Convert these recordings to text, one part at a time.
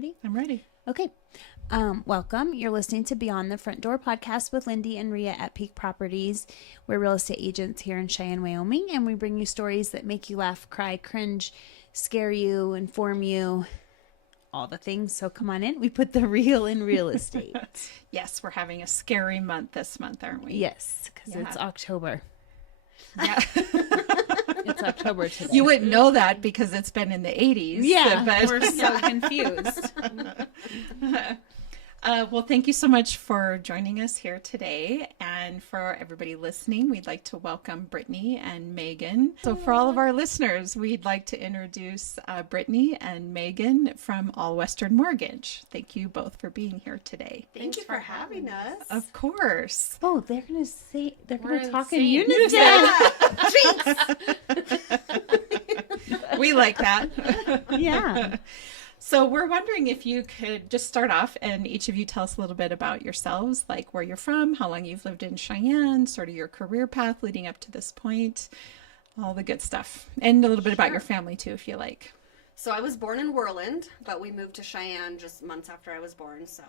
ready? I'm ready. Okay. Welcome. You're listening to Beyond the Front Door podcast with Lindy and Rhea at Peak Properties. We're real estate agents here in Cheyenne, Wyoming, and we bring you stories that make you laugh, cry, cringe, scare you, inform you, all the things. So come on in. We put the real in real estate. Yes, we're having a scary month this month, aren't we? Yes, because it's October. Yeah. It's October today. You wouldn't know that because it's been in the 80s. Yeah, but we're so confused. Well, thank you so much for joining us here today. And for everybody listening, we'd like to welcome Brittany and Megan. So for all of our listeners, we'd like to introduce Brittany and Megan from All Western Mortgage. Thank you both for being here today. Thank you for having us. Of course. Oh, they're going to talk in sync. unison. Yeah. We like that. Yeah. So we're wondering if you could just start off and each of you tell us a little bit about yourselves, like where you're from, how long you've lived in Cheyenne, sort of your career path leading up to this point, all the good stuff. And a little bit about your family too, if you like. So I was born in Worland, but we moved to Cheyenne just months after I was born. So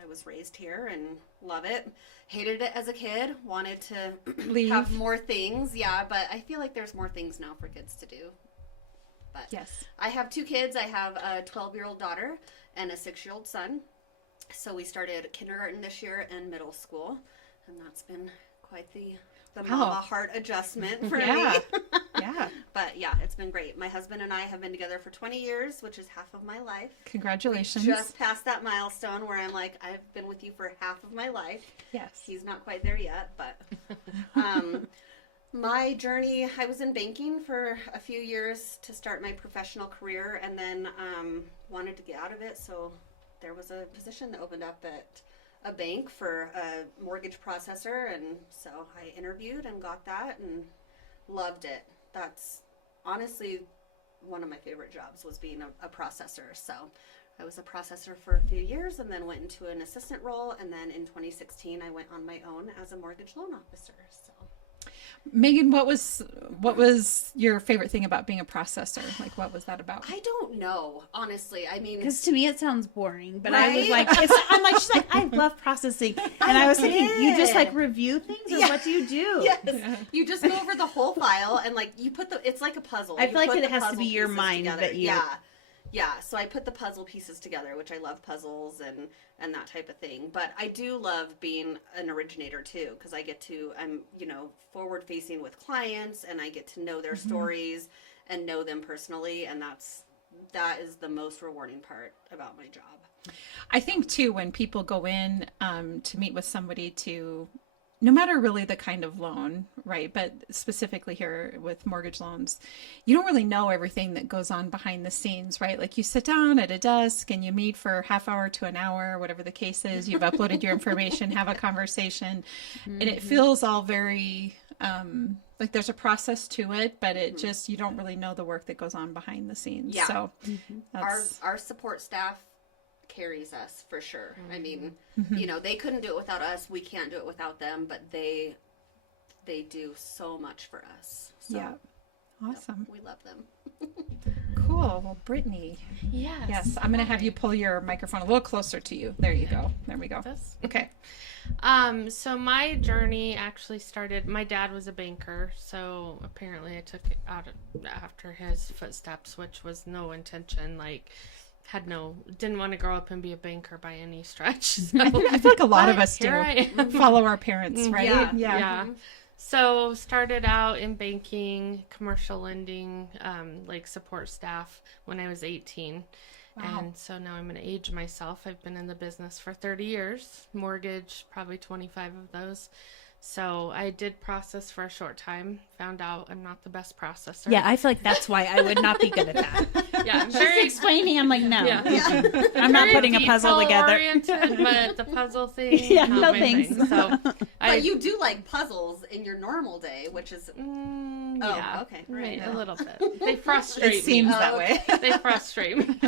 I was raised here and love it. Hated it as a kid. Wanted to Leave. have more things. Yeah, but I feel like there's more things now for kids to do. But Yes. I have two kids. I have a 12-year-old daughter and a 6-year-old son. So we started kindergarten this year and middle school. And that's been quite the mama heart adjustment for Yeah. me. Yeah. But yeah, it's been great. My husband and I have been together for 20 years, which is half of my life. Congratulations. Just past that milestone where I'm like, I've been with you for half of my life. Yes. He's not quite there yet, but my journey, I was in banking for a few years to start my professional career and then wanted to get out of it. So there was a position that opened up at a bank for a mortgage processor. And so I interviewed and got that and loved it. That's honestly one of my favorite jobs was being a processor. So I was a processor for a few years and then went into an assistant role. And then in 2016, I went on my own as a mortgage loan officer. So. Megan, what was your favorite thing about being a processor? Like, what was that about? I don't know, honestly. I mean, Because to me it sounds boring, but Right? I was like, I'm like, she's like, I love processing, and I was thinking, you just like review things, or what do you do? Yes, you just go over the whole file and like you put it's like a puzzle. I You feel like put it the has to puzzle be your pieces mind together. that you. Yeah. So I put the puzzle pieces together, which I love puzzles and that type of thing. But I do love being an originator too, because I'm forward facing with clients and I get to know their stories and know them personally, and that is the most rewarding part about my job. I think too, when people go in to meet with somebody no matter really the kind of loan, right? But specifically here with mortgage loans, you don't really know everything that goes on behind the scenes, right? Like you sit down at a desk and you meet for half hour to an hour, whatever the case is. You've uploaded your information, have a conversation, and it feels all very like there's a process to it, but it just, you don't really know the work that goes on behind the scenes. Yeah. So Our support staff carries us for sure. I mean, they couldn't do it without us. We can't do it without them, but they do so much for us. So, yeah. Awesome. we love them. Cool. Well, Brittany. Yes. I'm going to have you pull your microphone a little closer to you. There you go. There we go. Okay. So my journey actually started, my dad was a banker, so apparently I took it out after his footsteps, which was no intention, didn't want to grow up and be a banker by any stretch. So I feel like a lot of us do I am. follow our parents, right? Yeah. So started out in banking, commercial lending, support staff when I was 18. Wow. And so now I'm going to age myself. I've been in the business for 30 years, mortgage, probably 25 of those. So I did process for a short time, found out I'm not the best processor. Yeah, I feel like that's why I would not be good at that. Yeah, I'm She's very explaining. I'm like, no, Yeah. I'm not putting a puzzle together. Oriented, but the puzzle thing, Yeah, not no my thanks. thing. So But you do like puzzles in your normal day, which is yeah, okay, right, yeah. a little bit. They frustrate me. It seems that way. They frustrate me.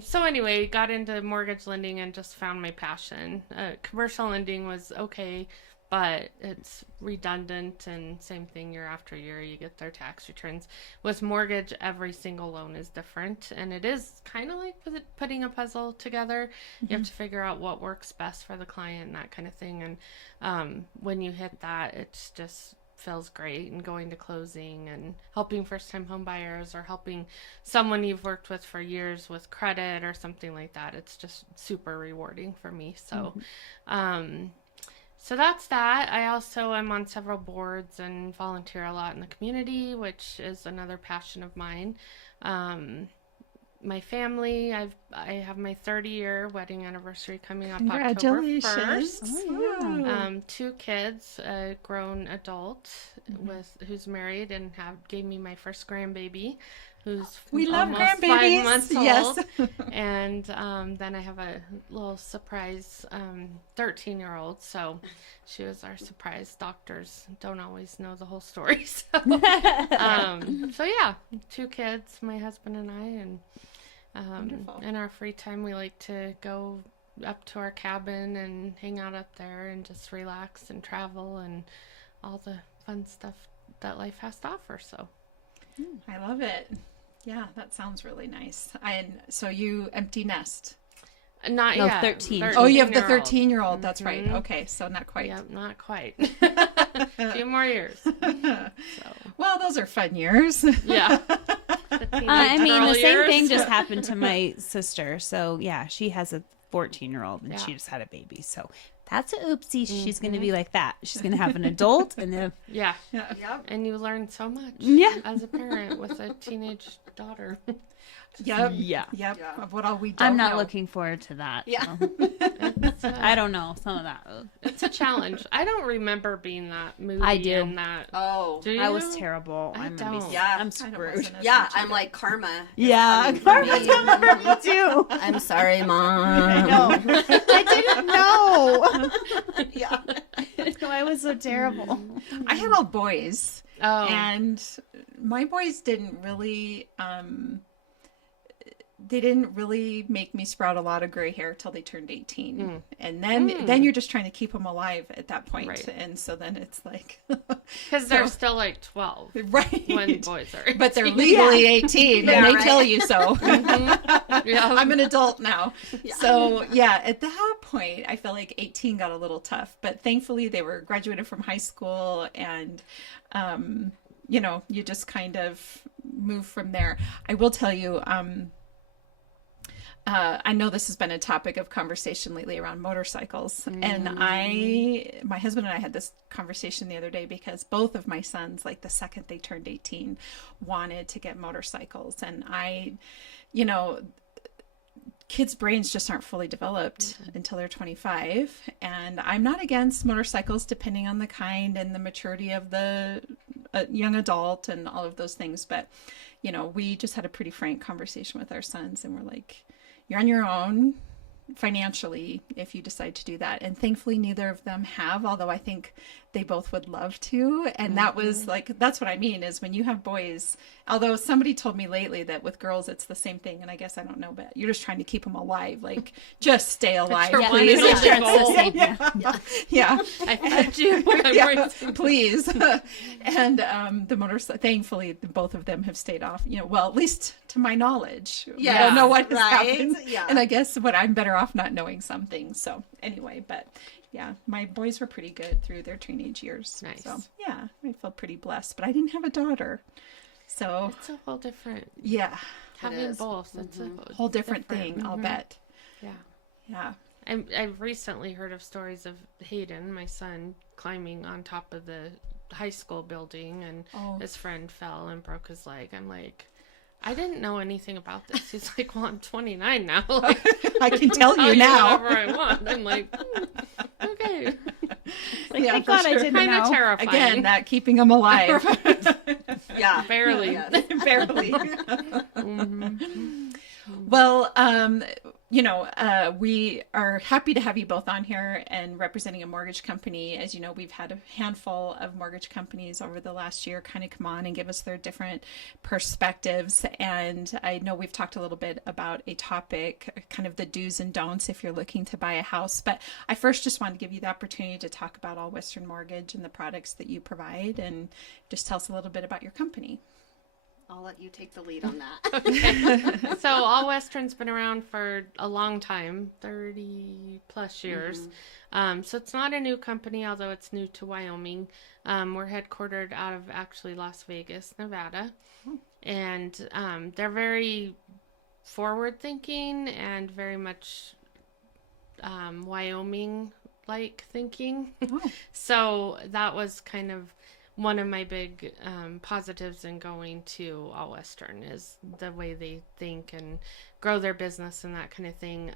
So anyway, got into mortgage lending and just found my passion. Commercial lending was okay, but it's redundant, and same thing year after year. You get their tax returns. With mortgage, every single loan is different, and it is kind of like putting a puzzle together. You have to figure out what works best for the client and that kind of thing. And when you hit that, it's just feels great, and going to closing and helping first-time home buyers or helping someone you've worked with for years with credit or something like that. It's just super rewarding for me. So so that's that. I also am on several boards and volunteer a lot in the community, which is another passion of mine. My family, I have my 30-year wedding anniversary coming up October 1st. Oh, yeah. 2 kids, a grown adult who's married and gave me my first grandbaby, who's We love almost grandbabies. 5 months Yes. old. And then I have a little surprise 13-year-old. So she was our surprise. Doctors don't always know the whole story. So, so yeah, 2 kids, my husband and I, and Wonderful. in our free time we like to go up to our cabin and hang out up there and just relax and travel and all the fun stuff that life has to offer. So I love it. Yeah, that sounds really nice. And so you empty nest. not No, yet. 13. Oh, you have the 13-year-old. 13-year-old. That's right. Okay, so not quite. Yep, not quite. A few more years. So Well, those are fun years. yeah. I mean, the same thing years. just happened to my sister. So, yeah, she has a 14-year-old and Yeah. she just had a baby. So, that's a oopsie. She's going to be like that. She's going to have an adult and then, Yeah. Yep. And you learn so much Yeah. as a parent with a teenage daughter. Yep. yeah. Yep. Yeah. Of what all we don't I'm not know. looking forward to that. Yeah. so. It's, I don't know. Some of that. It's a challenge. I don't remember being that moody I do. and that. Oh. Do you? I was terrible. I I'm gonna be- don't. Yeah. I'm I screwed. wasn't as Yeah, much I'm either. like karma. is Yeah, coming for karma's me. coming for me too. I'm sorry, Mom. I know. I didn't know. Yeah. No, I was so terrible. I had all boys, Oh. and my boys didn't really. They didn't really make me sprout a lot of gray hair till they turned 18, and then you're just trying to keep them alive at that point. Right. And so then it's like, Because they're still like 12 right, when boys are. but they're 18. legally 18, Yeah, and they right. tell you so. Yeah. I'm an adult now. So yeah, at that point, I felt like 18 got a little tough, but thankfully they were graduated from high school, and you just kind of move from there. I will tell you, I know this has been a topic of conversation lately around motorcycles. And my husband and I had this conversation the other day because both of my sons, like the second they turned 18, wanted to get motorcycles. And kids' brains just aren't fully developed until they're 25. And I'm not against motorcycles depending on the kind and the maturity of the young adult and all of those things. But, we just had a pretty frank conversation with our sons, and we're like, you're on your own financially if you decide to do that. And thankfully neither of them have, although I think they both would love to. And that was like, that's what I mean is when you have boys, although somebody told me lately that with girls it's the same thing, and I guess I don't know, but you're just trying to keep them alive, like just stay alive, your one please. and only goal. Yeah. I fed you. Yeah, please. And the motorcycle, thankfully both of them have stayed off, well, at least to my knowledge. Yeah, I don't know what has right? happened. Yeah. And I guess I'm better off not knowing some things. So anyway, but yeah, my boys were pretty good through their teenage years. Nice. So yeah, I feel pretty blessed, but I didn't have a daughter. So It's a whole different. yeah, Having is. both. It's a whole different thing, I'll bet. Yeah. Yeah. I've recently heard of stories of Hayden, my son, climbing on top of the high school building, and his friend fell and broke his leg. I'm like, I didn't know anything about this. He's like, well, I'm 29 now. Like, I can tell you now. whatever I want. I'm like, okay. Yeah, Thank for God I sure. didn't Kind of know. terrifying. Again, that keeping them alive. Yeah. Barely. Yeah. Barely. Well, we are happy to have you both on here and representing a mortgage company. As you know, we've had a handful of mortgage companies over the last year kind of come on and give us their different perspectives. And I know we've talked a little bit about a topic, kind of the do's and don'ts if you're looking to buy a house. But I first just want to give you the opportunity to talk about All Western Mortgage and the products that you provide, and just tell us a little bit about your company. I'll let you take the lead on that. So All Western's been around for a long time, 30 plus years. So it's not a new company, although it's new to Wyoming. We're headquartered out of actually Las Vegas, Nevada. And they're very forward thinking and very much Wyoming-like thinking. So that was kind of one of my big positives in going to All Western is the way they think and grow their business and that kind of thing.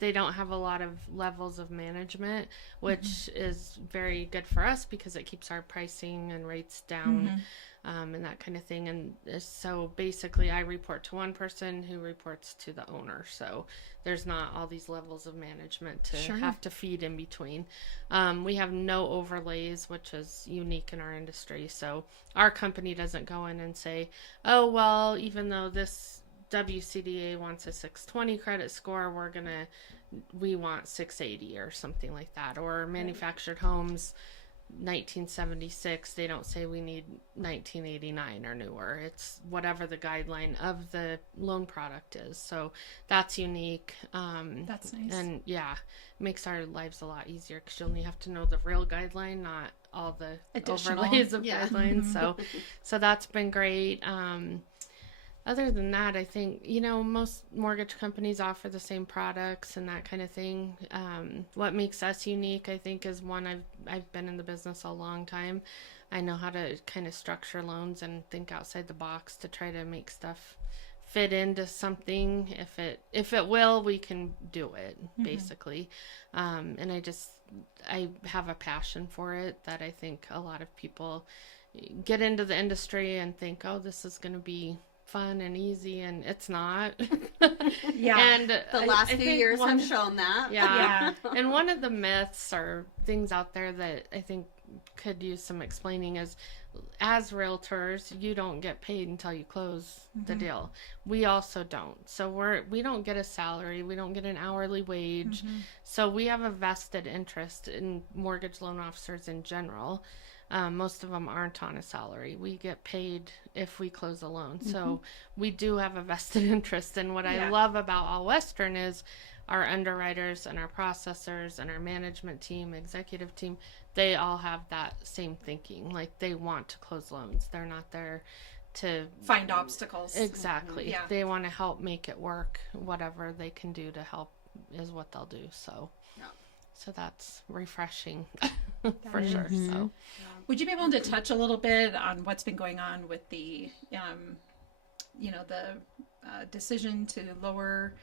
They don't have a lot of levels of management, which is very good for us because it keeps our pricing and rates down. And that kind of thing. And so basically I report to one person who reports to the owner. So there's not all these levels of management to have to feed in between. We have no overlays, which is unique in our industry. So our company doesn't go in and say, oh, well, even though this WCDA wants a 620 credit score, we want 680 or something like that. Or manufactured homes, 1976, they don't say we need 1989 or newer. It's whatever the guideline of the loan product is. So that's unique. That's nice. And makes our lives a lot easier because you only have to know the real guideline, not all the additional overlays of guidelines. So that's been great. Other than that, I think, most mortgage companies offer the same products and that kind of thing. What makes us unique, I think, is one, I've been in the business a long time. I know how to kind of structure loans and think outside the box to try to make stuff fit into something. If it will, we can do it, basically. And I have a passion for it that I think a lot of people get into the industry and think, oh, this is going to be fun and easy, and it's not. And the last few years have shown that. And one of the myths or things out there that I think could use some explaining is, as realtors, you don't get paid until you close the deal. We also don't. So we don't get a salary, we don't get an hourly wage. So we have a vested interest in mortgage loan officers in general. Most of them aren't on a salary. We get paid if we close a loan. So we do have a vested interest. And what I love about All Western is our underwriters and our processors and our management team, executive team, they all have that same thinking. Like, they want to close loans. They're not there to find obstacles. Exactly. They want to help make it work. Whatever they can do to help is what they'll do. So that's refreshing for sure. So, would you be able to touch a little bit on what's been going on with the, decision to lower,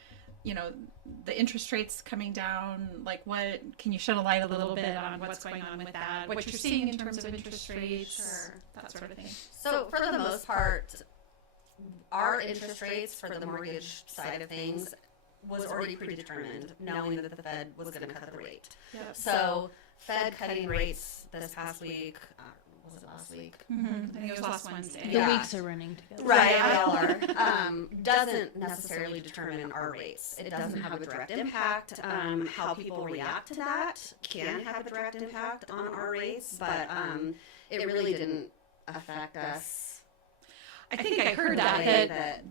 the interest rates coming down? Like, what can you shed a light a little bit on what's going on with that? What you're seeing in terms of interest rates, that sort of thing. So for the most part, our interest rates for the mortgage side of things was already predetermined, knowing that the Fed was going to cut the rate. So Fed cutting rates this past week, was it last week? I think it was last Wednesday. The weeks are running together. Right, they all are. Doesn't necessarily determine our rates. It doesn't have a direct impact. How people react to that can have a direct impact on our rates, but it really didn't affect us. I think I heard that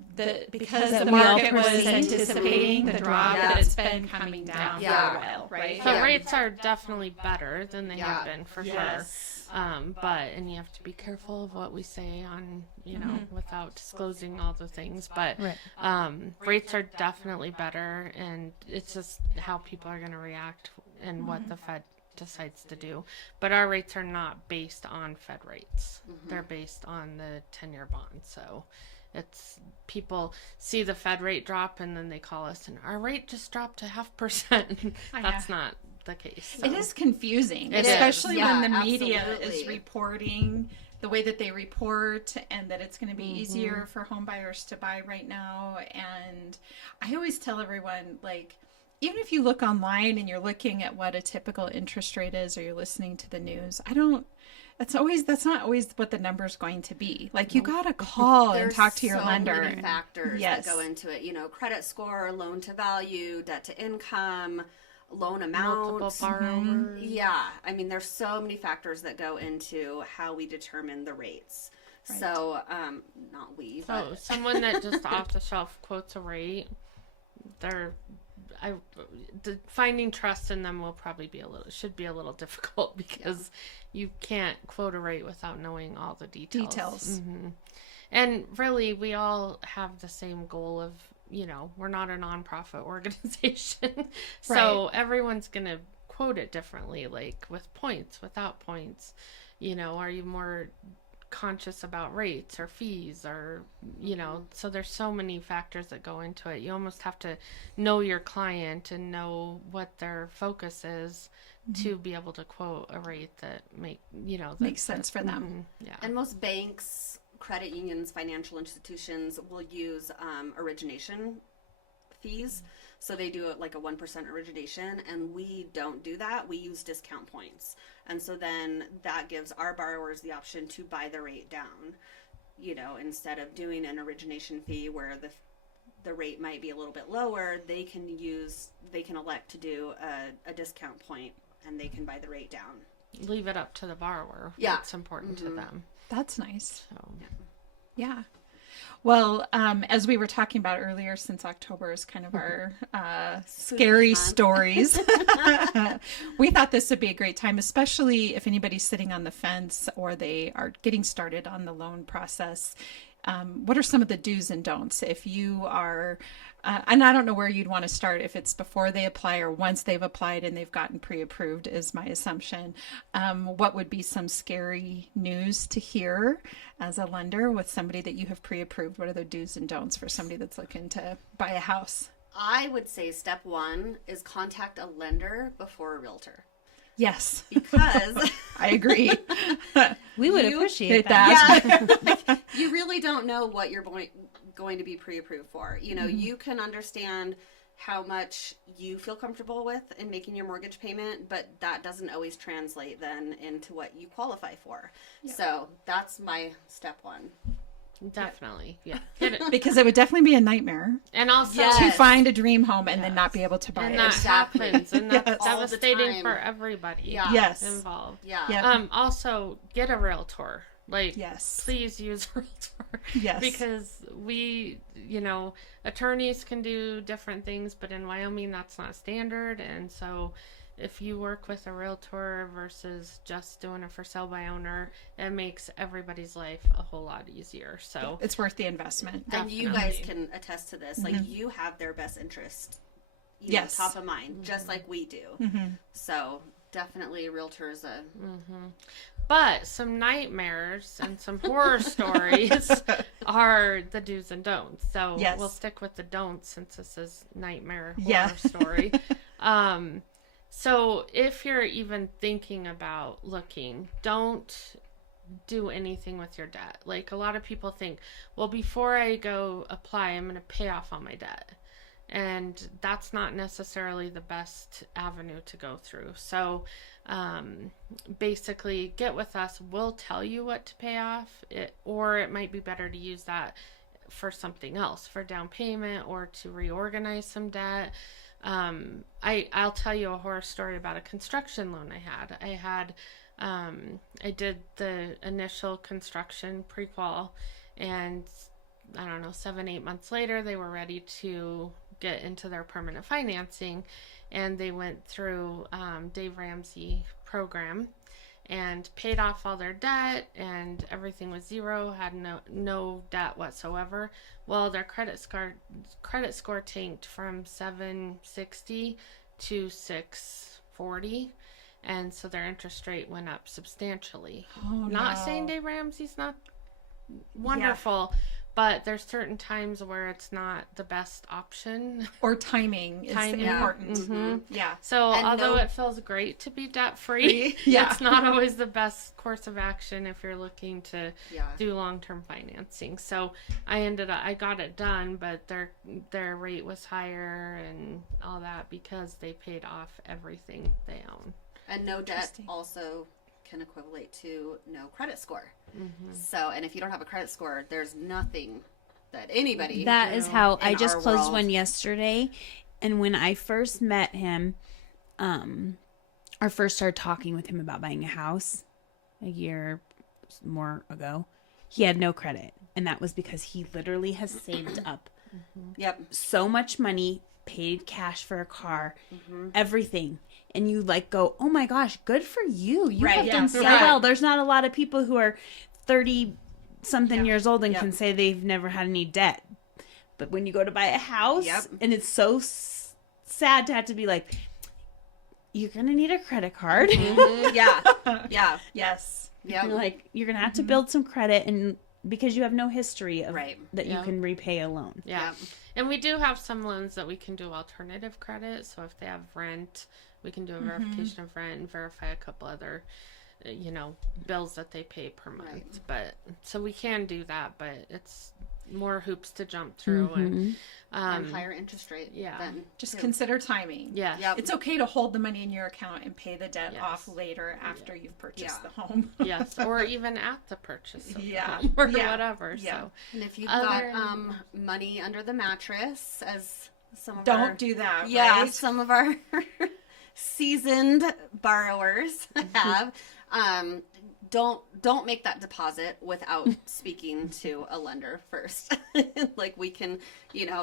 because the market was anticipating the drop, that it's been coming down for a while, right? So rates are definitely better than they have been, for sure. And you have to be careful of what we say on, without disclosing all the things. But rates are definitely better, and it's just how people are going to react and what the Fed decides to do. But our rates are not based on Fed rates. They're based on the 10-year bond. So it's, people see the Fed rate drop and then they call us and our rate just dropped to 0.5%. That's not the case. So. It is confusing, especially when the media is reporting the way that they report, and that it's going to be easier for home buyers to buy right now. And I always tell everyone, like, even if you look online and you're looking at what a typical interest rate is, or you're listening to the news, that's not always what the number's going to be. Like, you got to call and talk to your lender. There's so many factors that go into it. You know, credit score, loan to value, debt to income, loan amount. Multiple borrowers. Yeah. I mean, there's so many factors that go into how we determine the rates. Right. So, not we, So but someone that just off the shelf quotes a rate, finding trust in them should be a little difficult, because you can't quote a rate without knowing all the details. And really, we all have the same goal of, we're not a nonprofit organization. So everyone's going to quote it differently, like with points, without points. Are you more conscious about rates or fees, or so there's so many factors that go into it. You almost have to know your client and know what their focus is to be able to quote a rate that makes sense for them. Yeah. And most banks, credit unions, financial institutions will use origination fees. So they do it like a 1% origination, and we don't do that. We use discount points. And so then that gives our borrowers the option to buy the rate down, instead of doing an origination fee where the rate might be a little bit lower. They can elect to do a discount point, and they can buy the rate down. Leave it up to the borrower. Yeah. It's important to them. That's nice. So. Yeah. Well, as we were talking about earlier, since October is kind of our scary stories, we thought this would be a great time, especially if anybody's sitting on the fence or they are getting started on the loan process. What are some of the do's and don'ts if you are, and I don't know where you'd want to start, if it's before they apply or once they've applied and they've gotten pre-approved is my assumption. What would be some scary news to hear as a lender with somebody that you have pre-approved? What are the do's and don'ts for somebody that's looking to buy a house? I would say step one is contact a lender before a realtor. Yes. Because I agree. We would appreciate that. Yeah. You really don't know what you're going to be pre-approved for. You can understand how much you feel comfortable with in making your mortgage payment, but that doesn't always translate then into what you qualify for. Yeah. So that's my step one. Definitely. Yeah. Because it would definitely be a nightmare. And also to find a dream home and then not be able to buy and it. that happens. And that's All the devastating time. for everybody involved. Yeah. Yep. Also get a realtor. Please use a realtor. Yes. Because attorneys can do different things, but in Wyoming that's not standard. And so if you work with a realtor versus just doing a for sale by owner, it makes everybody's life a whole lot easier. So it's worth the investment. And you guys can attest to this. Like, you have their best interest top of mind, just like we do. So definitely a realtor is a... But some nightmares and some horror stories are the do's and don'ts. So we'll stick with the don'ts since this is nightmare horror story. So if you're even thinking about looking, don't do anything with your debt. Like, a lot of people think, well, before I go apply, I'm going to pay off all my debt. And that's not necessarily the best avenue to go through. So basically get with us. We'll tell you what to pay off, or it might be better to use that for something else, for down payment or to reorganize some debt. I'll tell you a horror story about a construction loan I had. I did the initial construction pre-qual, and I don't know, 7-8 months later, they were ready to get into their permanent financing, and they went through Dave Ramsey program and paid off all their debt, and everything was zero, had no debt whatsoever. Well, their credit score tanked from 760 to 640, and so their interest rate went up substantially. Not saying Dave Ramsey's not wonderful, But there's certain times where it's not the best option. Or timing is important. Mm-hmm. Yeah. So although it feels great to be debt free, it's not always the best course of action if you're looking to do long-term financing. So I got it done, but their rate was higher and all that because they paid off everything they own. And no debt also can equivalent to no credit score. So, and if you don't have a credit score, there's nothing that anybody. That is how I just closed world. one yesterday, and when I first met him, or first started talking with him about buying a house a year more ago, he had no credit, and that was because he literally has saved up so much money, paid cash for a car, everything. And you like go, oh my gosh, good for you. You have done so well. There's not a lot of people who are 30 something years old and can say they've never had any debt. But when you go to buy a house, and it's so sad to have to be like, you're going to need a credit card. Yes. Yeah. Like, you're going to have to build some credit, and because you have no history of that you can repay a loan. Yeah. And we do have some loans that we can do alternative credit. So if they have rent, we can do a verification of rent and verify a couple other, bills that they pay per month. But so we can do that, but it's more hoops to jump through and higher interest rate. Just consider timing. It's okay to hold the money in your account and pay the debt off later after you've purchased the home. Or even at the purchase of the home or whatever. So, and if you've got money under the mattress, as some of don't do that. Right? Some of our seasoned borrowers have. Don't make that deposit without speaking to a lender first. Like we can,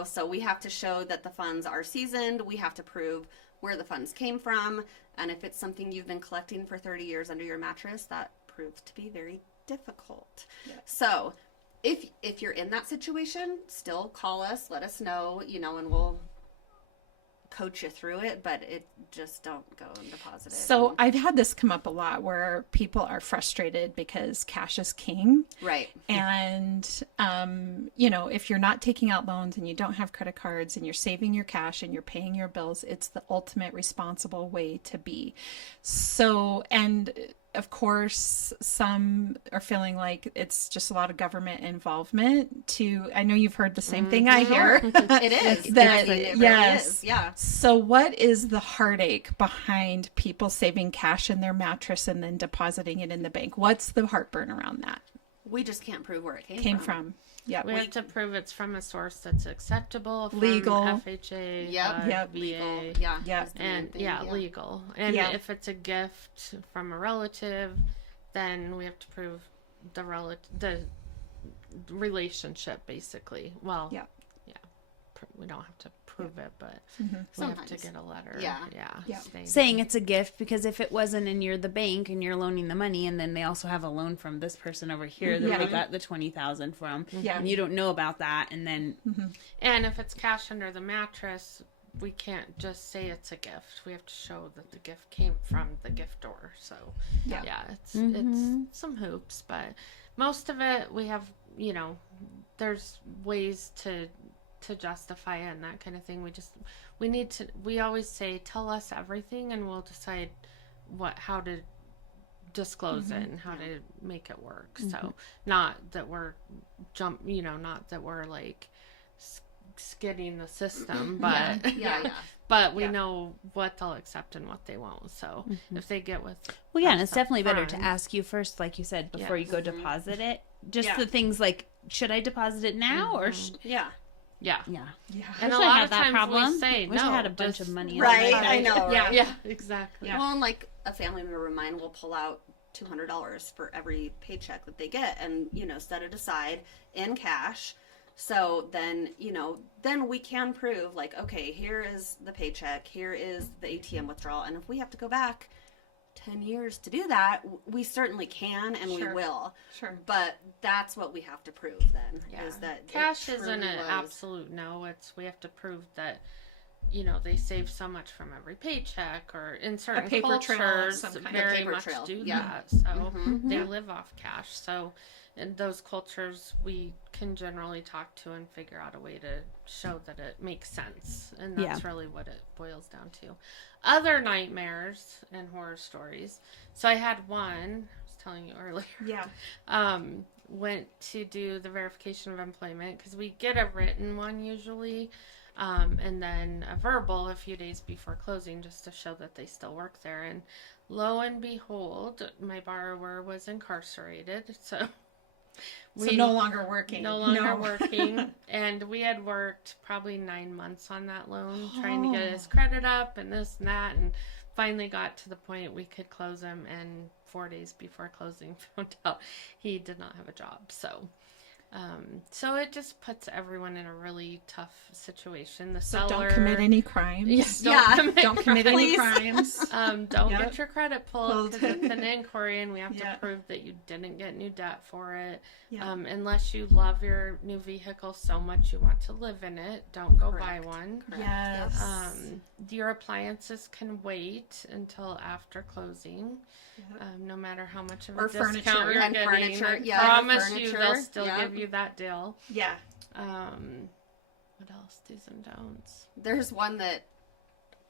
so we have to show that the funds are seasoned. We have to prove where the funds came from. And if it's something you've been collecting for 30 years under your mattress, that proves to be very difficult. So if you're in that situation, still call us, let us know, and we'll coach you through it, but it just don't go and deposit it. So I've had this come up a lot where people are frustrated because cash is king. Right. And, if you're not taking out loans and you don't have credit cards and you're saving your cash and you're paying your bills, it's the ultimate responsible way to be. So, and of course, some are feeling like it's just a lot of government involvement I know you've heard the same thing I hear. It is. It really is. Yeah. So what is the heartache behind people saving cash in their mattress and then depositing it in the bank? What's the heartburn around that? We just can't prove where it came from. Yeah. We have to prove it's from a source that's acceptable, from legal, FHA, VA, legal, and legal. And if it's a gift from a relative, then we have to prove the relationship, basically. Well, we don't have to prove it, but we have to get a letter. Saying it's a gift, because if it wasn't and you're the bank and you're loaning the money, and then they also have a loan from this person over here that they got the $20,000 from, and you don't know about that, and then and if it's cash under the mattress, we can't just say it's a gift. We have to show that the gift came from the giftor. So it's some hoops, but most of it we have. There's ways to justify it and that kind of thing. We always say, tell us everything and we'll decide how to disclose it and how to make it work. So not that we're not that we're like skidding the system, but but we know what they'll accept and what they won't. So if they get with and it's definitely better to ask you first, like you said, before you go deposit it. Just the things like, should I deposit it now or and a lot of times we say no. I had a bunch of money. Right, I know. Right? Yeah, exactly. Well, and like a family member of mine will pull out $200 for every paycheck that they get, and set it aside in cash. So then then we can prove like, okay, here is the paycheck, here is the ATM withdrawal, and if we have to go back 10 years to do that, we certainly can, and we will. Sure. But that's what we have to prove then, is that cash isn't an absolute no. We have to prove that they save so much from every paycheck, or in certain paper trail of cultures some kind. very Paper much trail. do Yeah. that. So they live off cash. So in those cultures, we can generally talk to and figure out a way to show that it makes sense. And that's really what it boils down to. Other nightmares and horror stories. So I had one, I was telling you earlier. Yeah. Went to do the verification of employment, because we get a written one usually, and then a verbal a few days before closing, just to show that they still work there. And lo and behold, my borrower was incarcerated. So no longer working. No longer working. And we had worked probably 9 months on that loan, trying to get his credit up and this and that, and finally got to the point we could close him. And 4 days before closing, found out he did not have a job. So it just puts everyone in a really tough situation. The seller, don't commit any crimes. Yes, Don't commit any crimes. Don't get your credit pulled, because it's an inquiry, and we have to Yeah. prove that you didn't get new debt for it. Yeah. Unless you love your new vehicle so much you want to live in it, don't go buy Correct. one. Yes. Your appliances can wait until after closing. No matter how much of a Or discount furniture. you're And getting. furniture, I yeah, promise you furniture, they'll still yeah. give you that deal. Yeah. What else? Do's and don'ts. There's one that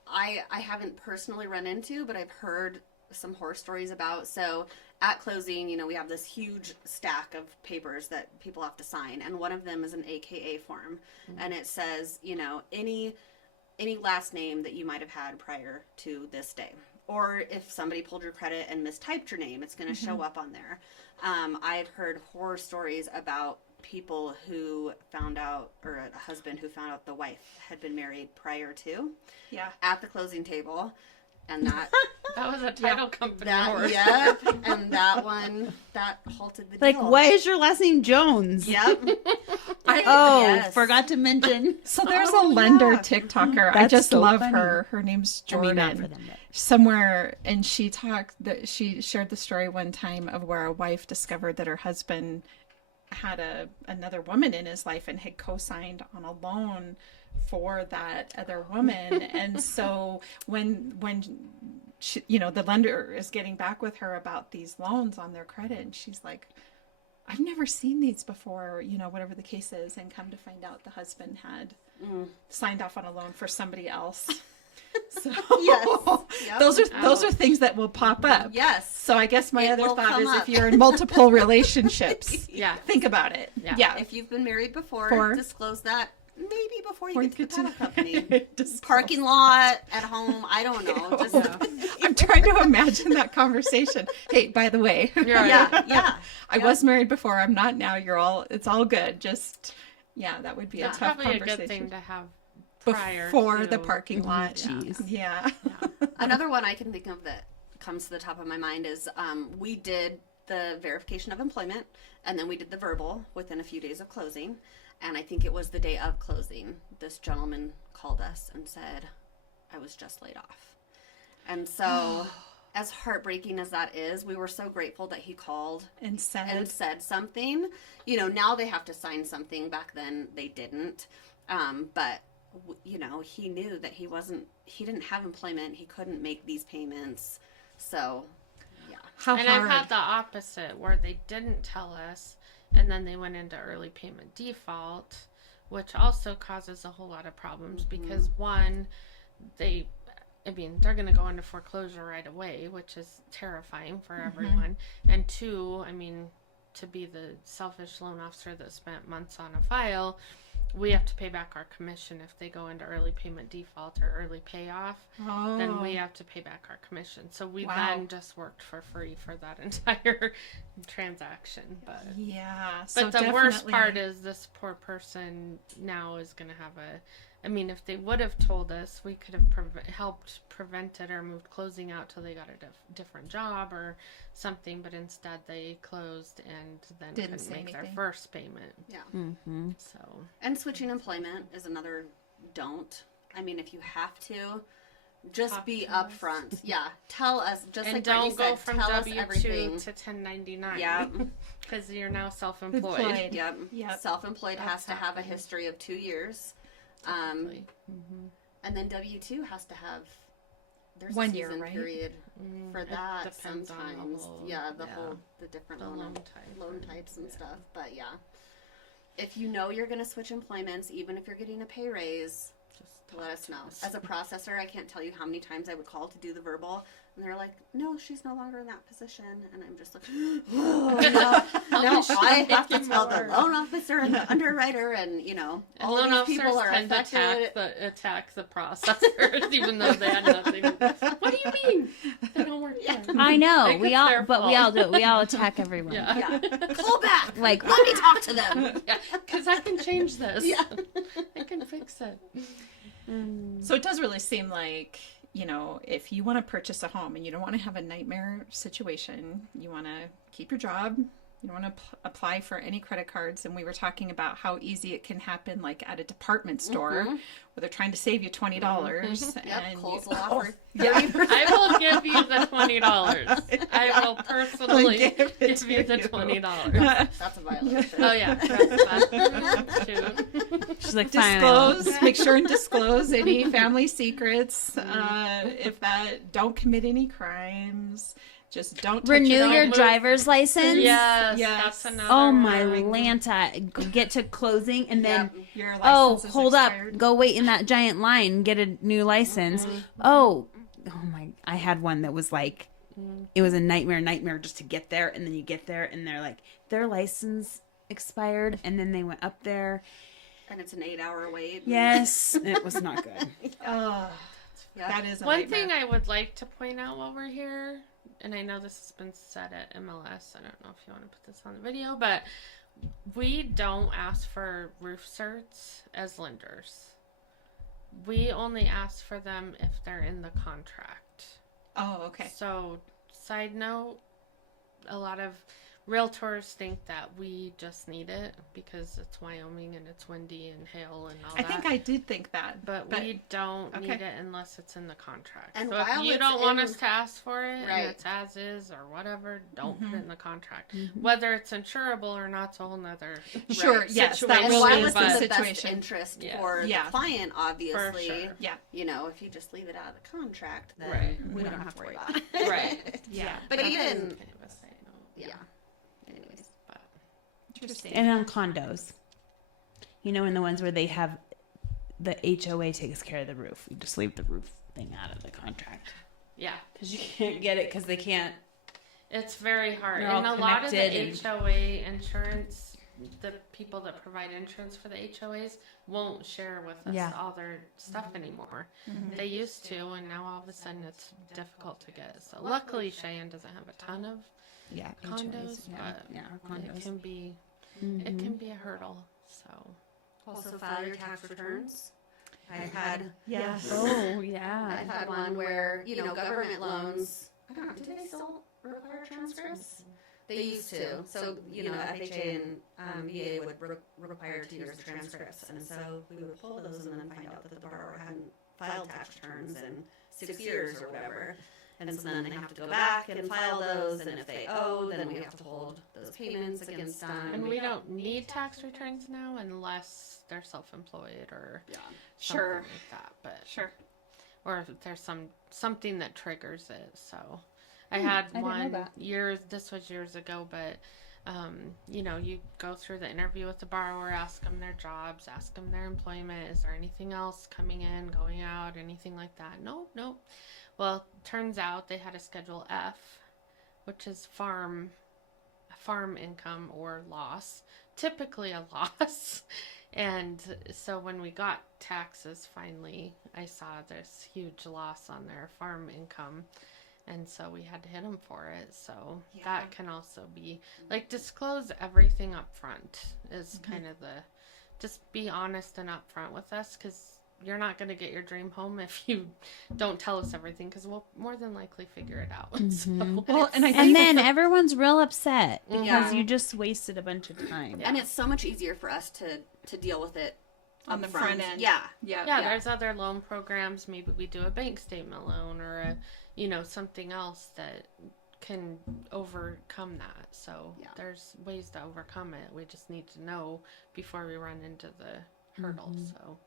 I haven't personally run into, but I've heard some horror stories about. So at closing, we have this huge stack of papers that people have to sign, and one of them is an AKA form, and it says, any last name that you might have had prior to this day. Or if somebody pulled your credit and mistyped your name, it's going to show up on there. I've heard horror stories about people who found out, or a husband who found out the wife had been married prior to, at the closing table, and that That was a title company that horror. and that one that halted the Like, deal. why is your last name Jones? Yep. Oh, Yes. forgot to mention. So there's a lender yeah. TikToker. I That's just so love funny. her. Her name's Jordan. not for them, but- Somewhere, and she shared the story one time of where a wife discovered that her husband had another woman in his life and had co-signed on a loan for that other woman. And so when she, the lender is getting back with her about these loans on their credit, and she's like, I've never seen these before, whatever the case is, and come to find out the husband had signed off on a loan for somebody else. So Yes. Yep. those are things that will pop up. Yes. So I guess my It other will thought come is, up. if you're in multiple relationships, Yeah. think about it. Yeah. If you've been married before, For- disclose that maybe before you Or get to the title company. Disclose. Parking lot, at home, I don't know. Just, I'm trying to imagine that conversation. Hey, by the way, You're right. yeah. I was married before. I'm not now. It's all good. Just, that would be That's a tough probably a conversation. good thing to have prior Before to the parking lot. Jeez. Yeah. Another one I can think of that comes to the top of my mind is we did the verification of employment, and then we did the verbal within a few days of closing. And I think it was the day of closing, this gentleman called us and said, I was just laid off. And so as heartbreaking as that is, we were so grateful that he called And and said something. Now they have to sign something. Back then they didn't. But he knew that he didn't have employment. He couldn't make these payments. So, yeah. how And hard. I've had the opposite, where they didn't tell us, and then they went into early payment default, which also causes a whole lot of problems because one, they're going to go into foreclosure right away, which is terrifying for everyone. And two, to be the selfish loan officer that spent months on a file, we have to pay back our commission if they go into early payment default or early payoff. Then we have to pay back our commission. So we then just worked for free for that entire transaction. But So the worst definitely- part is this poor person now is going to have if they would have told us, we could have helped prevent it or moved closing out till they got a different job or something. But instead they closed and then Didn't couldn't say make their anything. first payment. Yeah. So And switching employment is another don't. If you have to, just Talk be to us. upfront. Yeah. Tell us, just and like don't Brittany go said, from tell us W-2 everything. to 1099. Yeah. Because you're now self-employed. Employed. Yep. Yep. Self-employed has That's to have a happening. history of 2 years. Typically. And then W-2 has to have, there's 1 a year, season right? period for It that depends on the sometimes. whole- The different the loan loan type. types and stuff. But yeah, if you know you're going to switch employments, even if you're getting a pay raise, Just let talk us to know. us. As a processor, I can't tell you how many times I would call to do the verbal, and they're like, "No, she's no longer in that position," and I'm just like, "Oh no, no, I have to tell the loan officer and the underwriter, and And all loan these officers people are tend to affected." attack the processors, even though they had nothing. What do you mean? They don't work there. I know. Like, We it's all, their but we fault. all do it. We all attack everyone. Yeah. Yeah, call back. Like, Let me talk to them. Yeah, because I can change this. Yeah. I can fix it. So it does really seem like, if you want to purchase a home and you don't want to have a nightmare situation, you want to keep your job, you don't want to apply for any credit cards. And we were talking about how easy it can happen, like at a department store where they're trying to save you $20. Yep, And Kohl's you, will offer yeah. 30%. I will give you the $20. I will personally Give it give to you the you. $20. That's a violation. Oh yeah, trespass. Shoot. She's like, fine. I will. disclose, make sure and disclose any family secrets. Don't commit any crimes. Just don't touch Renew it your all. driver's license. Yes, Yes. that's another. Oh my one. Lanta. Get to closing and then, Yep. Your oh, license is hold up. expired. Go wait in that giant line. Get a new license. Oh my. I had one that was like, it was a nightmare just to get there. And then you get there and they're like, their license expired. And then they went up there. And it's an 8-hour wait. Yes. It was not good. Oh, Yeah. that is a One nightmare. thing I would like to point out while we're here, and I know this has been said at MLS, I don't know if you want to put this on the video, but we don't ask for roof certs as lenders. We only ask for them if they're in the contract. Oh, okay. So, side note, a lot of realtors think that we just need it because it's Wyoming and it's windy and hail and all I that. think I did think that. But we don't okay. need it unless it's in the contract. And so while if you it's don't want in- us to ask for it Right. and it's as is or whatever, don't put it in the contract. Whether it's insurable or not's a whole nother Sure, Right. yes, that situation. And really while is it's the in the best situation. interest Yeah. for Yeah. the client, obviously, sure. Yeah. if you just leave it out of the contract, then Right. we don't have to worry about it. Right. Yeah. But That's even, kind of a side note. yeah. Anyways. But Interesting. And on condos, in the ones where they have the HOA takes care of the roof, you just leave the roof thing out of the contract yeah, because you can't get it because they can't. it's very hard. They're And all a lot of the connected and- HOA insurance, the people that provide insurance for the HOAs won't share with us Yeah. all their stuff anymore. They used to, and now all of a sudden it's difficult to get. So luckily Cheyenne doesn't have a ton of Yeah, condos, yeah, but yeah, it condos. can be a hurdle. So Also file your tax returns. I've had Yes. Oh yeah. I've had one where, government loans, I don't know, do they still require transcripts? They used to. So, FHA and VA would require 2 years of transcripts. And so we would pull those and then find out that the borrower hadn't filed tax returns in 6 years or whatever. And so then they have to go back and file those. And if they owe, then we have to hold those payments against them. and we don't need tax returns now unless they're self-employed or Yeah. Sure. something like that. But Sure. or if there's something that triggers it. So I had didn't know one that. this was years ago, but you go through the interview with the borrower, ask them their jobs, ask them their employment, is there anything else coming in, going out, anything like that? Nope. Well, turns out they had a Schedule F, which is farm income or loss, typically a loss. And so when we got taxes finally, I saw this huge loss on their farm income. And so we had to hit them for it. So Yeah. that can also be like disclose everything up front is kind of just be honest and upfront with us, because you're not going to get your dream home if you don't tell us everything, because we'll more than likely figure it out. So, Well, and I And think then everyone's real upset because Yeah. you just wasted a bunch of time. And it's so much easier for us to deal with it on the front end. Yeah. Yeah. yeah, there's other loan programs. Maybe we do a bank statement loan or a, something else that can overcome that. So Yeah. there's ways to overcome it. We just need to know before we run into the hurdle. So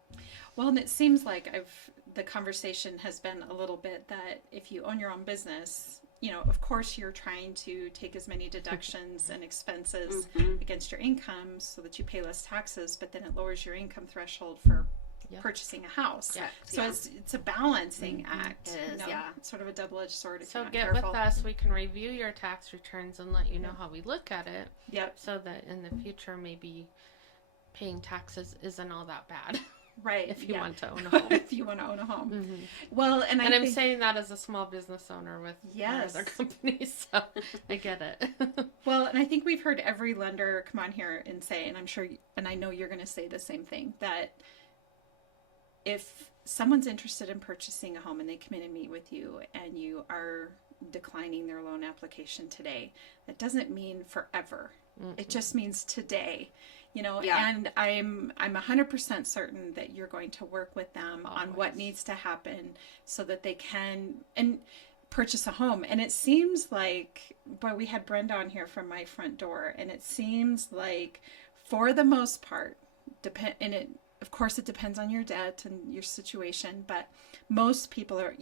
Well, and it seems like the conversation has been a little bit that if you own your own business, of course you're trying to take as many deductions and expenses against your income so that you pay less taxes, but then it lowers your income threshold for purchasing a house. Yeah. So it's a balancing act. It is, It's sort of a double-edged sword if So you're not get careful. with us. We can review your tax returns and let you know how we look at it. Yep. So that in the future, maybe paying taxes isn't all that bad. Right. If you want to own a home. If you want to own a home. Well, and I'm think, saying that as a small business owner with other companies, so I get it. Well, and I think we've heard every lender come on here and say, and I'm sure, and I know you're going to say the same thing, that if someone's interested in purchasing a home and they come in and meet with you and you are declining their loan application today, that doesn't mean forever. It just means today. And I'm 100% certain that you're going to work with them on what needs to happen so that they can and purchase a home. And it seems like, boy, we had Brenda on here from My Front Door, and it seems like for the most part, of course it depends on your debt and your situation, but most people are,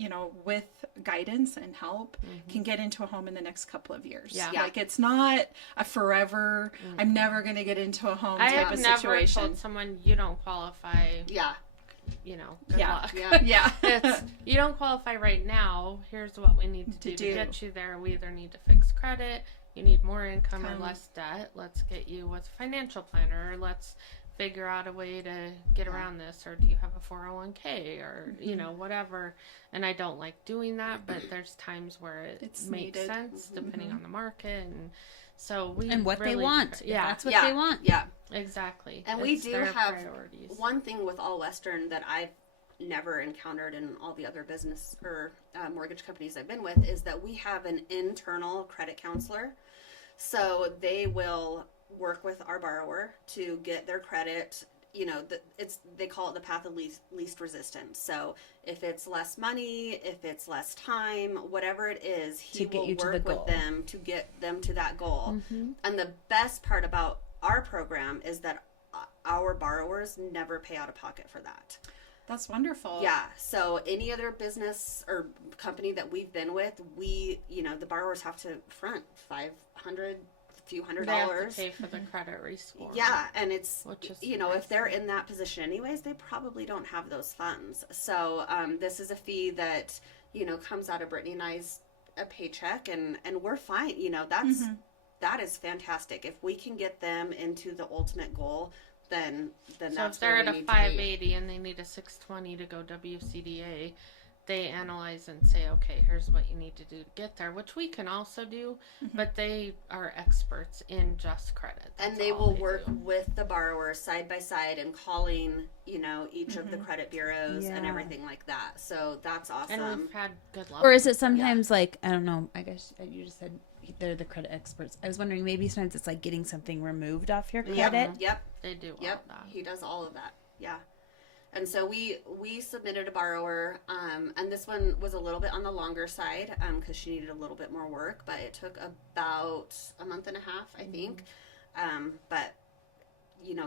with guidance and help can get into a home in the next couple of years. Like it's not a forever, I'm never going to get into a home type of situation. I have never told someone you don't qualify. Yeah. Good luck. Yeah. It's, you don't qualify right now. Here's what we need to do to get you there. We either need to fix credit, you need more income or less debt. Let's get you with a financial planner, or let's figure out a way to get around this, or do you have a 401k or whatever. And I don't like doing that, but there's times where it makes sense depending on the market, and so we and what really, they want. Yeah, that's what they want. Yeah, exactly. And it's we do have priorities. one thing with All Western that I've never encountered in all the other business or mortgage companies I've been with is that we have an internal credit counselor. So they will work with our borrower to get their credit. They call it the path of least resistance. So if it's less money, if it's less time, whatever it is, he will work with them to get them to that goal. And the best part about our program is that our borrowers never pay out of pocket for that. That's wonderful. Yeah. So any other business or company that we've been with, the borrowers have to front $500, few $100. They have to pay for the credit rescore. Yeah, and it's if they're in that position anyways, they probably don't have those funds. So this is a fee that comes out of Brittany and I's a paycheck, and we're fine. That is fantastic. If we can get them into the ultimate goal, then that's so if they're at a 580 and they need a 620 to go WCDA, they analyze and say, okay, here's what you need to do to get there, which we can also do, but they are experts in just credit. And they will work with the borrower side by side and calling, each of the credit bureaus and everything like that. So that's awesome. And we've had good luck. Or is it sometimes like, I don't know, I guess you just said they're the credit experts. I was wondering, maybe sometimes it's like getting something removed off your credit. Yep. They do all of that. He does all of that. Yeah. And so we submitted a borrower, and this one was a little bit on the longer side because she needed a little bit more work, but it took about a month and a half, I think. But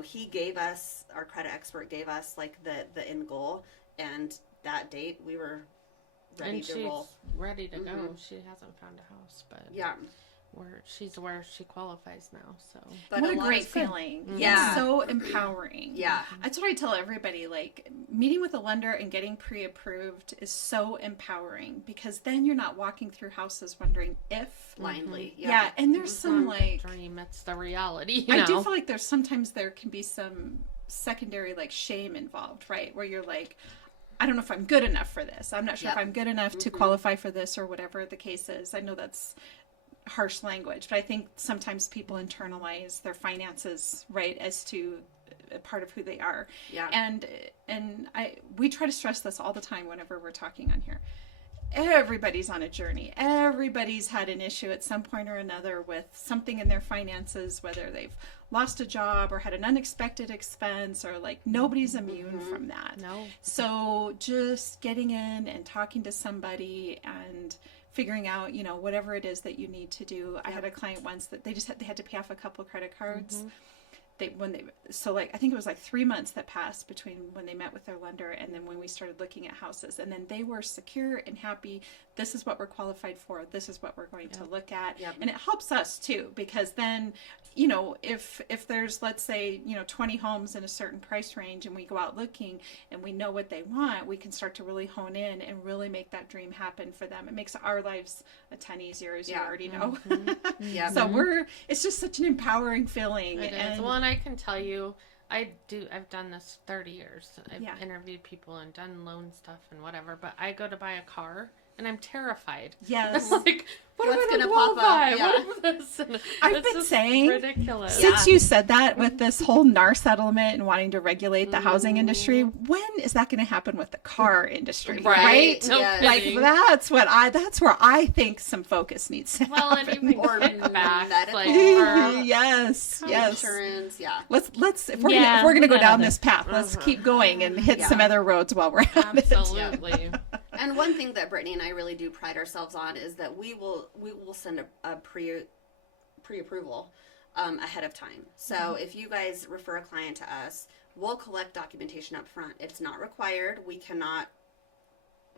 he gave us, our credit expert gave us like the end goal, and that date we were ready to roll. Ready to go. She hasn't found a house, but she's where she qualifies now. So, but what a great feeling! Yeah, it's so empowering. Yeah, that's what I tell everybody. Like meeting with a lender and getting pre-approved is so empowering because then you're not walking through houses wondering if blindly. Yeah, and there's some like dream. It's the reality. I do feel like there can be some secondary like shame involved, right? Where you're like, I don't know if I'm good enough for this. I'm not sure if I'm good enough to qualify for this or whatever the case is. I know that's harsh language, but I think sometimes people internalize their finances, right, as to a part of who they are. Yeah. And we try to stress this all the time whenever we're talking on here. Everybody's on a journey. Everybody's had an issue at some point or another with something in their finances, whether they've lost a job or had an unexpected expense, or like nobody's immune from that. No. So just getting in and talking to somebody and figuring out, whatever it is that you need to do. I had a client once that they had to pay off a couple of credit cards. so like I think it was like 3 months that passed between when they met with their lender and then when we started looking at houses, and then they were secure and happy. This is what we're qualified for. This is what we're going to look at. Yep. And it helps us too, because then, if there's, let's say, 20 homes in a certain price range and we go out looking and we know what they want, we can start to really hone in and really make that dream happen for them. It makes our lives a ton easier, as you already know. Yeah. So it's just such an empowering feeling. It is. Well, and I can tell you, I've done this 30 years. I've interviewed people and done loan stuff and whatever, but I go to buy a car and I'm terrified. Yes. Like, what's gonna pop pop up? up? Yeah. What is this? And I've it's been just saying, ridiculous. since you said that with this whole NAR settlement and wanting to regulate the housing industry, when is that going to happen with the car industry? Right. No Yes. Like kidding. that's where I think some focus needs to Well, and happen. even Or kickbacks, medical. like, for, yes. Insurance, yeah. Let's if we're Yeah, gonna go we down gotta- this path, let's keep going and hit some other roads while we're at it. absolutely. And one thing that Brittany and I really do pride ourselves on is that we will send a pre-approval ahead of time. So if you guys refer a client to us, we'll collect documentation up front. It's not required. We cannot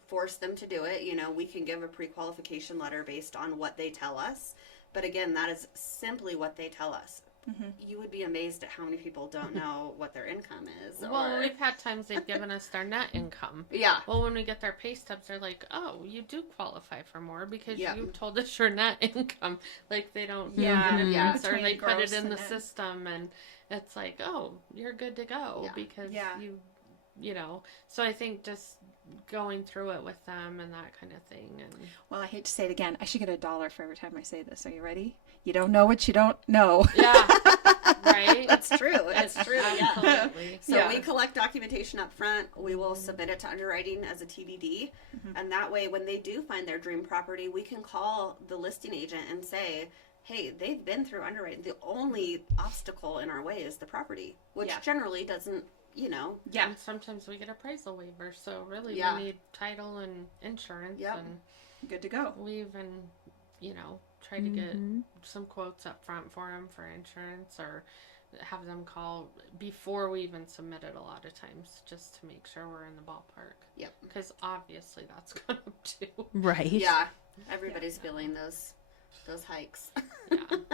force them to do it. We can give a pre-qualification letter based on what they tell us. But again, that is simply what they tell us. You would be amazed at how many people don't know what their income is. Well, we've had times they've given us their net income. Yeah. Well, when we get their pay stubs, they're like, "Oh, you do qualify for more because Yeah. you told us your net income." Like they don't, Yeah, yeah. or they Between put it gross in and the net. system, and it's like, "Oh, you're good to go," Yeah. because Yeah. you know. So I think just going through it with them and that kind of thing, and Well, I hate to say it again. I should get $1 for every time I say this. Are you ready? You don't know what you don't know. yeah, right. That's true. It's true. Yeah. Absolutely. So Yeah. we collect documentation up front. We will submit it to underwriting as a TBD. And that way, when they do find their dream property, we can call the listing agent and say, hey, they've been through underwriting. The only obstacle in our way is the property, which Yeah. generally doesn't, Yeah. And sometimes we get appraisal waivers, so really Yeah. we need title and insurance, Yep. and Good to go. we even, try to get some quotes up front for them for insurance, or have them call before we even submit it a lot of times, just to make sure we're in the ballpark. Yep. Because obviously that's going up too. Right. Yeah, everybody's feeling those hikes. Yeah. So.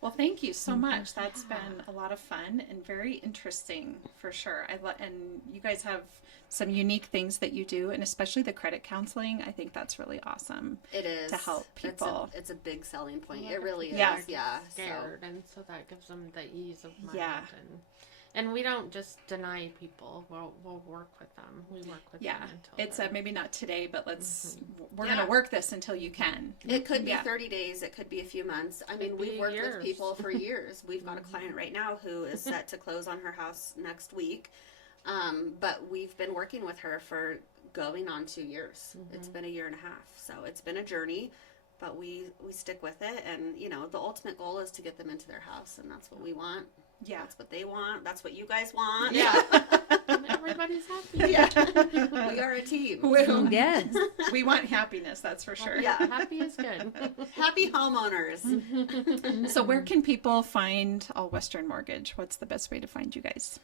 Well, thank you so much. That's been a lot of fun and very interesting for sure. And you guys have some unique things that you do, and especially the credit counseling. I think that's really awesome. It is. To help people. It's a big selling point. Well, It really is. Yeah. Yeah. Scared, and so that gives them the ease of mind. Yeah. And we don't just deny people. We'll work with them. We work with Yeah. them until It's they're- maybe not today, but we're Yeah. going to work this until you can. It could be Yeah. 30 days. It could be a few months. I mean, Could we've be worked with years. people for years. We've got a client right now who is set to close on her house next week. But we've been working with her for going on 2 years. It's been a year and a half. So it's been a journey, but we stick with it. And, the ultimate goal is to get them into their house. And that's what we want. Yeah. That's what they want. That's what you guys want. Yeah. And everybody's happy. Yeah. We are a team. Yes. We want happiness, that's for sure. Yeah. Happy is good. Happy homeowners. So where can people find All Western Mortgage? What's the best way to find you guys?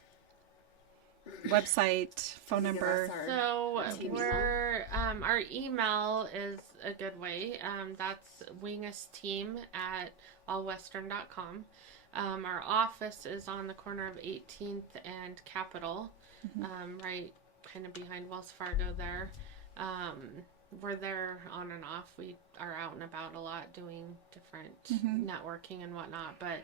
Website, phone number? So Team we're our email is a good way. That's wingusteam@allwestern.com. Our office is on the corner of 18th and Capitol, right kind of behind Wells Fargo there. We're there on and off. We are out and about a lot doing different networking and whatnot. But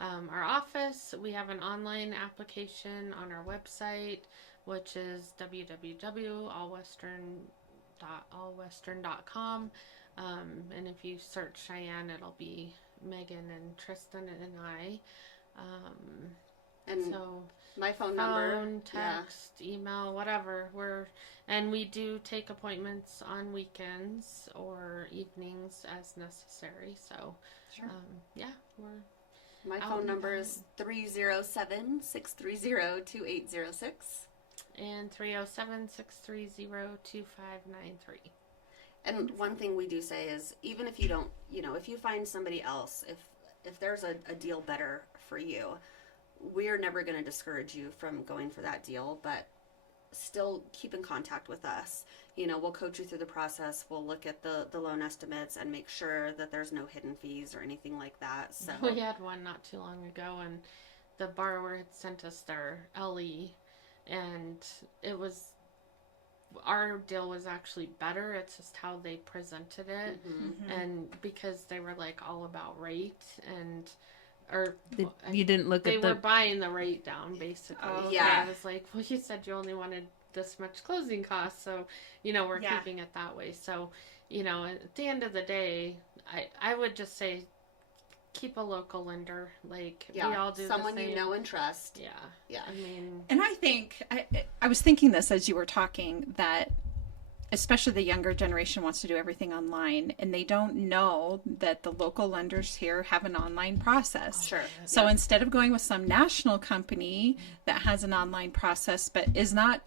our office, we have an online application on our website, which is www.allwestern.com. And if you search Cheyenne, it'll be Megan and Tristan and I. And So my phone number. phone, text, email, whatever. And we do take appointments on weekends or evenings as necessary. So, Sure. we're My Out phone and number about. is 307-630-2806. and 307-630-2593. And one thing we do say is, even if you don't, if you find somebody else, if if there's a deal better for you, we're never going to discourage you from going for that deal, but still keep in contact with us. We'll coach you through the process. We'll look at the loan estimates and make sure that there's no hidden fees or anything like that. So We had one not too long ago, and the borrower had sent us their LE, and our deal was actually better. It's just how they presented it, and because they were like all about rate You didn't look they at were the. buying the rate down basically. Oh, So yeah. I was like, well, you said you only wanted this much closing costs, so we're Yeah. keeping it that way. So at the end of the day, I would just say keep a local lender. Like we all do someone the same. you know and trust. Yeah. I mean, And I think, I was thinking this as you were talking, that especially the younger generation wants to do everything online, and they don't know that the local lenders here have an online process. Sure. So instead of going with some national company that has an online process but is not,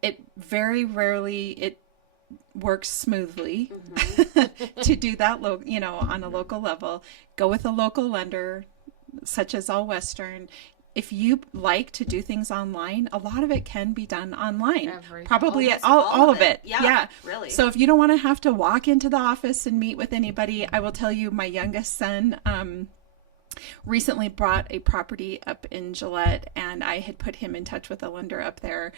it very rarely it works smoothly to do that on a local level. Go with a local lender such as All Western. If you like to do things online, a lot of it can be done online. Probably Almost all of it. Yeah, really. So if you don't want to have to walk into the office and meet with anybody, I will tell you, my youngest son recently bought a property up in Gillette, and I had put him in touch with a lender up there,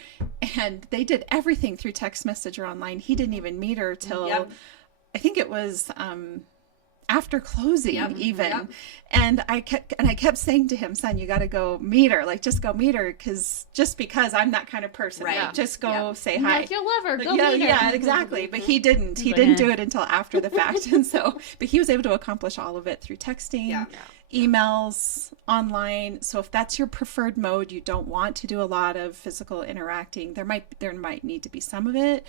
and they did everything through text message or online. He didn't even meet her till I think it was after closing even. And I kept saying to him, son, you got to go meet her. Like, just go meet her, because I'm that kind of person. Right. Like, just go say hi. like, you'll love her. Go yeah, meet her. yeah, exactly. But he didn't. He Like, didn't do it until after the fact. And so, but he was able to accomplish all of it through texting, emails, online. So if that's your preferred mode, you don't want to do a lot of physical interacting. There might need to be some of it,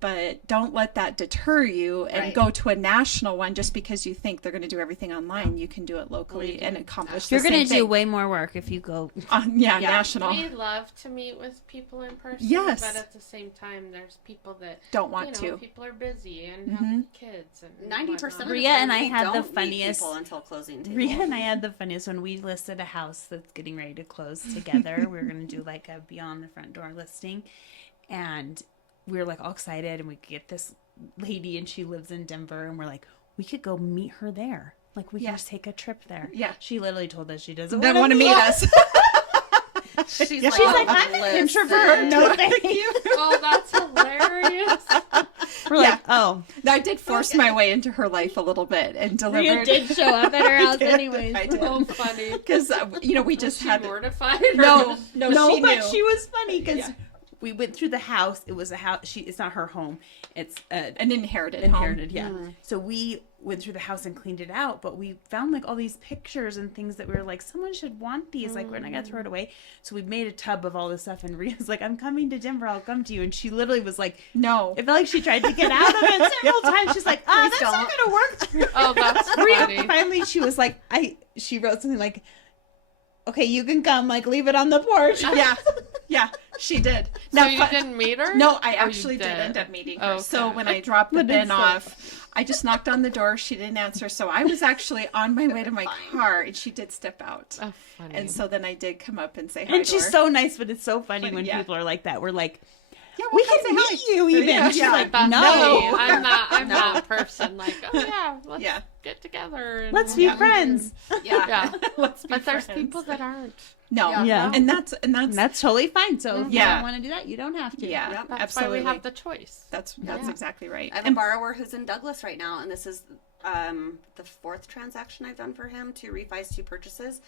but don't let that deter you and go to a national one just because you think they're going to do everything online. You can do it locally and accomplish the You're same going to do thing. way more work if you go. National. We love to meet with people in person, Yes. but at the same time, there's people that Don't want to. People are busy and have kids and 90% of the Rhea time and I we had the don't meet funniest- people until closing table. Rhea and I had the funniest when we listed a house that's getting ready to close together. We were going to do like a Beyond the Front Door listing, and we were like all excited, and we get this lady, and she lives in Denver, and we're like, we could go meet her there. Like, we can just take a trip there. Yeah. She literally told us she doesn't They want to meet us. She's She's like, I'm an introvert. No, thank you. Oh, that's hilarious. We're like, oh. I did force my way into her life a little bit and Rhea delivered. did show up at her house did. anyways. I did. So funny. Because, we just She had... mortified. No, No, she but knew. she was funny because we went through the house. It was a house. It's not her home. It's An inherited inherited. home. Yeah. So we went through the house and cleaned it out, but we found like all these pictures and things that we were like, someone should want these. Like, we're not gonna throw it away. So we made a tub of all this stuff, and Rhea's like, I'm coming to Denver. I'll come to you. And she literally was like, No. it felt like she tried to get out of it several times. She's like, that's not gonna work. Oh, that's Rhea, funny. finally, she was like, she wrote something like, okay, you can come, like, leave it on the porch. Yeah, she did. So you didn't meet her? No, I Oh, you actually did end up meeting her. Oh, So okay. when I dropped the But it's bin so off, I just knocked on the door. She didn't answer. So I was actually on my way to my car, and she did step out. Oh, funny. And so then I did come up and say hi And to she's her. so nice, but it's so funny when yeah. people are like that. We're like, Yeah, we come can say hi. meet you even. Yeah, She's yeah. like, That's no. me. I'm that person. Like, oh yeah, let's Yeah. get together. And Let's be friends. Yeah. Yeah. Let's be But there's friends. people that aren't. No. Yeah. And that's And that's totally fine. So if you Yeah. don't want to do that, you don't have to. yeah, Yep. That's absolutely. why we have the choice. That's Yeah. exactly right. I have a borrower who's in Douglas right now, and this is the fourth transaction I've done for him, 2 refis, 2 purchases.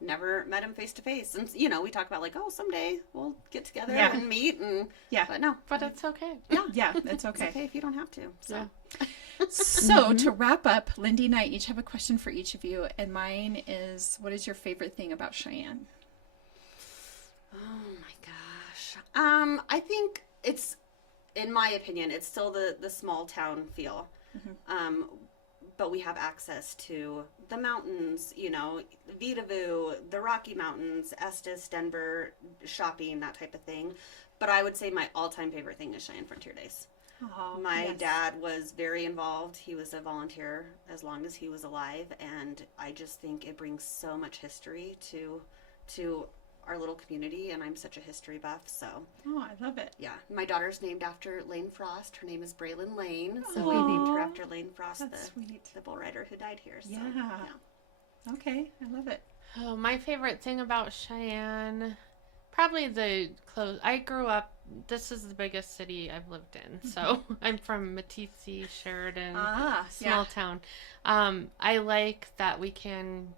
Never met him face to face, and we talk about like, oh, someday we'll get together Yeah. and meet, and Yeah. but no, But it's okay. Yeah, it's it's okay. okay if you don't have to. So. Yeah. So to wrap up, Lindy and I each have a question for each of you, and mine is, what is your favorite thing about Cheyenne? Oh my gosh. I think it's, in my opinion, it's still the small town feel. But we have access to the mountains, Vitavue, the Rocky Mountains, Estes, Denver, shopping, that type of thing. But I would say my all-time favorite thing is Cheyenne Frontier Days. Oh, My yes. dad was very involved. He was a volunteer as long as he was alive, and I just think it brings so much history to our little community, and I'm such a history buff, so Oh, I love it. yeah. My daughter's named after Lane Frost. Her name is Braylon Lane, so Aw, we named her after Lane Frost, that's the sweet. bull rider who died here. So, Yeah. Okay, I love it. Oh, my favorite thing about Cheyenne, probably the clothes. I grew up, this is the biggest city I've lived in. So I'm from Meeteetse, Sheridan, small town. I like that we can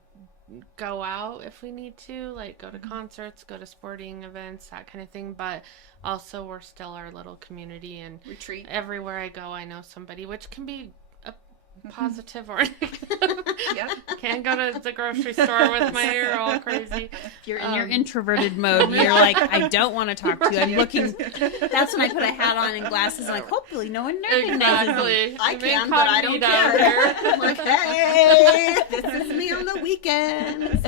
go out if we need to, like go to concerts, go to sporting events, that kind of thing. But also we're still our little community, and Retreat. everywhere I go, I know somebody, which can be a positive or negative. Yep. Can't go to the grocery store with my hair all crazy. If you're in your introverted mode, you're like, I don't want to talk to you. I'm looking. That's when I put a hat on and glasses. I'm like, hopefully no one recognizes me. Exactly. I I'm can, but I don't incognito care. here. I'm like, hey, this is me on the weekends.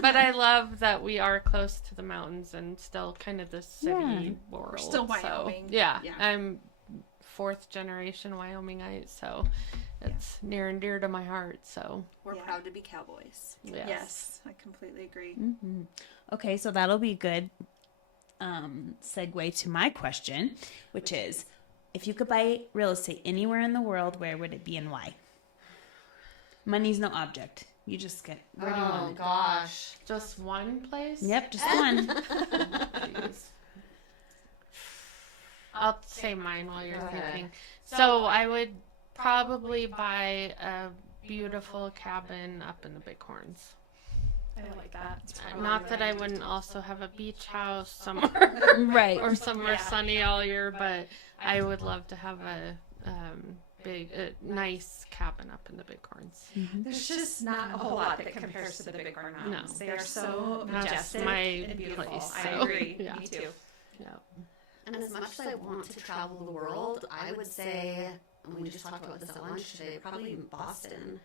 But I love that we are close to the mountains and still kind of the city Yeah. world. We're still so, Wyoming. yeah, Yeah. I'm fourth generation Wyomingite, so it's near and dear to my heart. So We're Yeah. proud to be cowboys. Yes, I completely agree. Mm-hmm. Okay, so that'll be good segue to my question, which is, if you could buy real estate anywhere in the world, where would it be and why? Money's no object. You just get, where do you want it? gosh, just one place? Yep, just one. Jeez. I'll say mine while you're thinking. So I would probably buy a beautiful cabin up in the Bighorns. I like that. Not that I wouldn't also have a beach house somewhere Right. or somewhere sunny all year, but I would love to have a nice cabin up in the Bighorns. There's just not a whole lot that compares to the Bighorn Mountains. No. They are so That's majestic my and beautiful. place, I so, agree. yeah. Me too. Yeah. And as much as I want to travel the world, I would say, and we just talked about this at lunch today, probably Boston.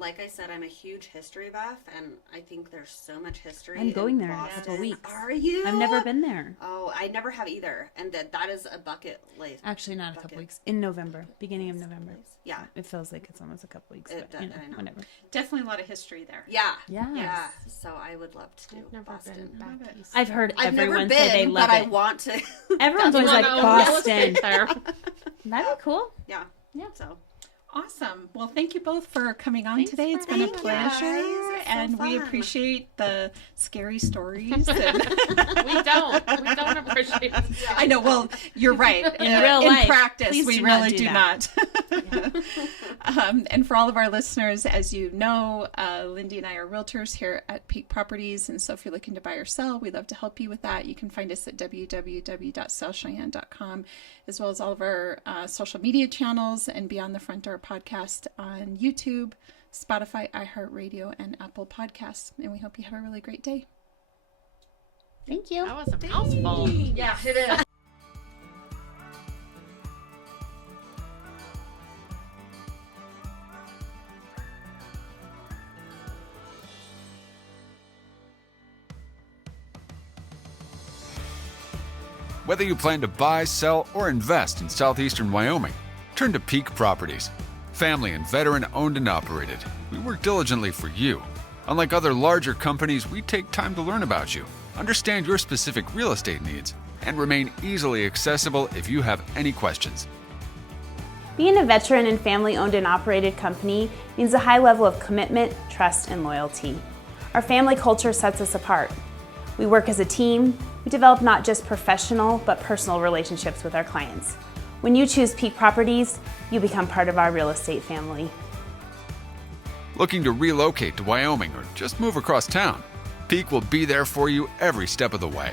Like I said, I'm a huge history buff, and I think there's so much history. I'm going in there in a Boston. couple weeks. Are you? I've never been there. Oh, I never have either, and that is a bucket list. Actually, not a couple Bucket. weeks. In November, beginning of November. Yeah, It feels like it's almost a couple weeks, It but you know, does, I know. whatever. Definitely a lot of history there. yeah, Yeah. yeah. So I would love to do I've never Boston. been back Love it. east. I've heard I've never everyone been, say they love but I it. want to. Everyone's always like, Wanna own real Boston. estate there. That'd be cool. Yeah, Yeah. So Awesome. Well, thank you both for coming on Thanks today. for It's been a having us. pleasure, It's so and we fun. appreciate the scary stories. And We don't appreciate it. I know. Well, you're right. In real life, practice, please we do not really do do that. not. And for all of our listeners, as you know, Lindy and I are realtors here at Peak Properties, and so if you're looking to buy or sell, we'd love to help you with that. You can find us at www.sellcheyenne.com, as well as all of our social media channels and Beyond the Front Door podcast on YouTube, Spotify, iHeartRadio, and Apple Podcasts. And we hope you have a really great day. Thank you. That was a mouthful. Yeah, it is. Whether you plan to buy, sell, or invest in southeastern Wyoming, turn to Peak Properties. Family and veteran owned and operated, we work diligently for you. Unlike other larger companies, we take time to learn about you, understand your specific real estate needs, and remain easily accessible if you have any questions. Being a veteran and family owned and operated company means a high level of commitment, trust, and loyalty. Our family culture sets us apart. We work as a team. We develop not just professional, but personal relationships with our clients. When you choose Peak Properties, you become part of our real estate family. Looking to relocate to Wyoming or just move across town? Peak will be there for you every step of the way.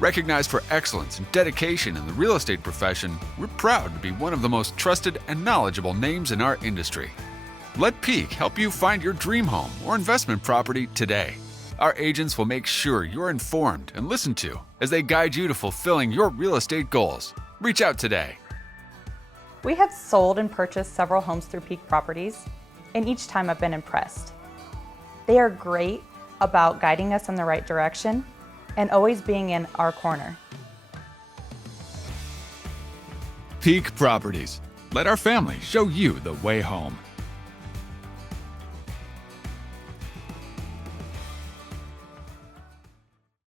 Recognized for excellence and dedication in the real estate profession, we're proud to be one of the most trusted and knowledgeable names in our industry. Let Peak help you find your dream home or investment property today. Our agents will make sure you're informed and listened to as they guide you to fulfilling your real estate goals. Reach out today. We have sold and purchased several homes through Peak Properties, and each time I've been impressed. They are great about guiding us in the right direction and always being in our corner. Peak Properties. Let our family show you the way home.